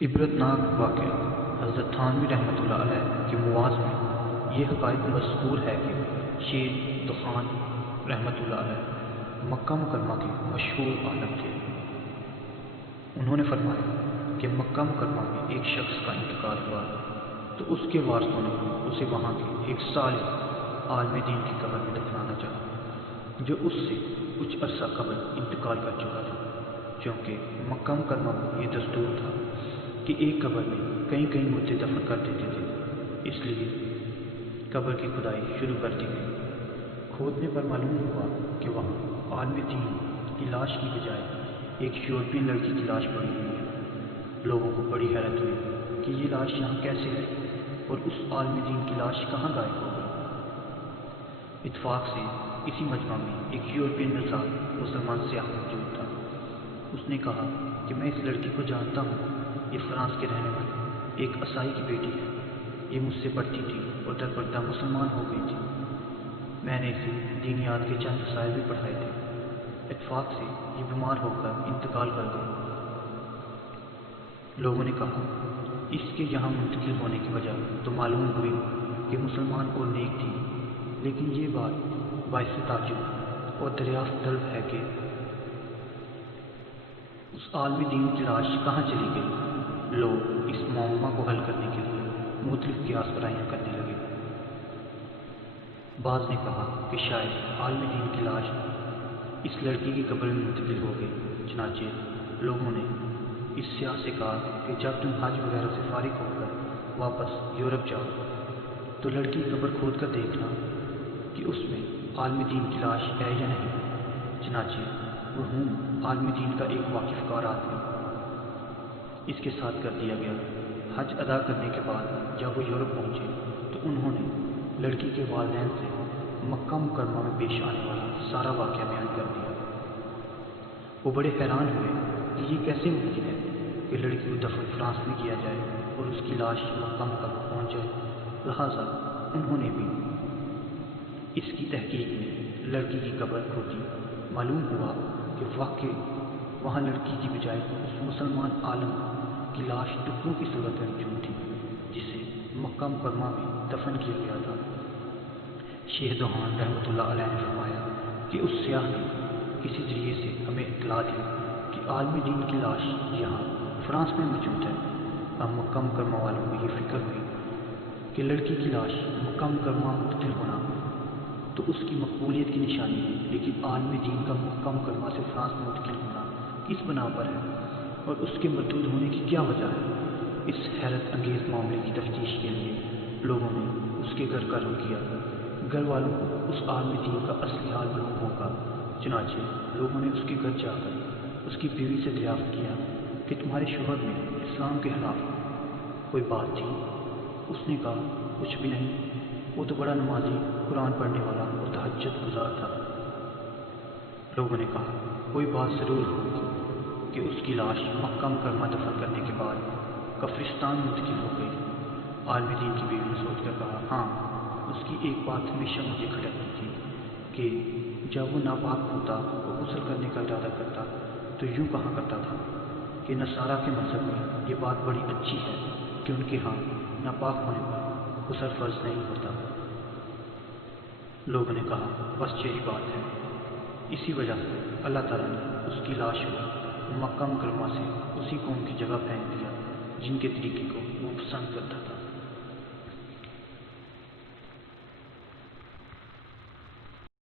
عبرتناک واقعہ حضرت تھانوی رحمۃ اللہ علیہ کے مواز میں یہ حقائق مذکور ہے کہ شیر دخان رحمۃ اللہ علیہ مکہ مکرمہ کے مشہور عالم تھے۔ انہوں نے فرمایا کہ مکہ مکرمہ میں ایک شخص کا انتقال ہوا تو اس کے وارثوں نے اسے وہاں کے ایک صالح عالم دین کی قبر میں دفنانا چاہا جو اس سے کچھ عرصہ قبل انتقال کر چکا تھا، چونکہ مکہ مکرمہ میں یہ دستور تھا کہ ایک قبر میں کئی مردے دفن کر دیتے تھے، اس لیے قبر کی کھدائی شروع کر دی گئی۔ کھودنے پر معلوم ہوا کہ وہاں عالم دین کی لاش کی بجائے ایک یورپین لڑکی کی لاش پڑی ہوئی ہے۔ لوگوں کو بڑی حیرت ہوئی کہ یہ لاش یہاں کیسے ہے اور اس عالم دین کی لاش کہاں غائب ہو گئی۔ اتفاق سے اسی مجمع میں ایک یورپین نژاد مسلمان سیاح موجود تھا۔ اس نے کہا کہ میں اس لڑکی کو جانتا ہوں، یہ فرانس کے رہنے والی ایک عیسائی کی بیٹی ہے، یہ مجھ سے پڑھتی تھی اور در پردہ مسلمان ہو گئی تھی۔ میں نے اسے دینیات کے چند مسائل بھی پڑھائے تھے۔ اتفاق سے یہ بیمار ہو کر انتقال کر گئی۔ لوگوں نے کہا اس کے یہاں منتقل ہونے کی وجہ تو معلوم ہوئی کہ مسلمان اور نیک تھی، لیکن یہ بات باعث تعجب اور دریافت طلب ہے کہ اس عالم دین کی لاش کہاں چلی گئی۔ لوگ اس معمہ کو حل کرنے کے لیے مختلف قیاس برائیاں کرنے لگے۔ بعض نے کہا کہ شاید عالم دین کی لاش اس لڑکی کی قبر میں منتقل ہو گئی، چنانچہ لوگوں نے اس سیاح سے کہا کہ جب تم حج وغیرہ سے فارغ ہو کر واپس یورپ جاؤ تو لڑکی کی قبر کھود کر دیکھنا کہ اس میں عالم دین کی لاش ہے یا نہیں۔ چنانچہ مرحوم عالم دین کا ایک واقف کار آدمی اس کے ساتھ کر دیا گیا۔ حج ادا کرنے کے بعد جب وہ یورپ پہنچے تو انہوں نے لڑکی کے والدین سے مکہ مکرمہ میں پیش آنے والا سارا واقعہ بیان کر دیا۔ وہ بڑے حیران ہوئے کہ یہ کیسے ممکن ہے کہ لڑکی کو دفن فرانس میں کیا جائے اور اس کی لاش مکہ مکرمہ پہنچ جائے۔ لہٰذا انہوں نے بھی اس کی تحقیق میں لڑکی کی قبر کھودی۔ معلوم ہوا کہ واقعی وہاں لڑکی کی بجائے اس مسلمان عالم کی لاش ٹکڑوں کی صورت میں موجود تھی جسے مکہ مکرمہ میں دفن کیا گیا تھا۔ شیخ دخان رحمۃ اللہ علیہ نے فرمایا کہ اس سیاح نے کسی ذریعے سے ہمیں اطلاع دی کہ عالم دین کی لاش یہاں فرانس میں موجود ہے۔ اب مکہ مکرمہ والوں کو یہ فکر ہوئی کہ لڑکی کی لاش مکہ مکرمہ منتقل ہونا تو اس کی مقبولیت کی نشانی ہے، لیکن عالم دین کا مکہ مکرمہ سے فرانس میں منتقل ہونا کس بنا پر ہے اور اس کے مردود ہونے کی کیا وجہ ہے۔ اس حیرت انگیز معاملے کی تفتیش کے لیے لوگوں نے اس کے گھر کا رخ کیا۔ گھر والوں کو اس عالم دین کا اصلی حال معلوم ہوگا، چنانچہ لوگوں نے اس کے گھر جا کر اس کی بیوی سے دریافت کیا کہ تمہارے شوہر میں اسلام کے خلاف کوئی بات تھی؟ اس نے کہا کچھ بھی نہیں، وہ تو بڑا نمازی، قرآن پڑھنے والا اور تہجد گزار تھا۔ لوگوں نے کہا کوئی بات ضرور ہوگی کہ اس کی لاش مکہ مکرمہ دفن کرنے کے بعد کفرستان منتقل ہو گئی۔ عالم دین کی بیوی نے سوچ کر کہا ہاں، اس کی ایک بات ہمیشہ مجھے کھٹکتی تھی کہ جب وہ ناپاک ہوتا اور غسل کرنے کا ارادہ کرتا تو یوں کہا کرتا تھا کہ نصارہ کے مذہب میں یہ بات بڑی اچھی ہے کہ ان کے ہاں ناپاک ہونے پر غسل فرض نہیں ہوتا۔ لوگوں نے کہا بس یہی بات ہے، اسی وجہ سے اللہ تعالیٰ نے اس کی لاش کو مکہ مکرمہ سے اسی قوم کی جگہ پھینک دیا جن کے طریقے کو وہ پسند کرتا تھا۔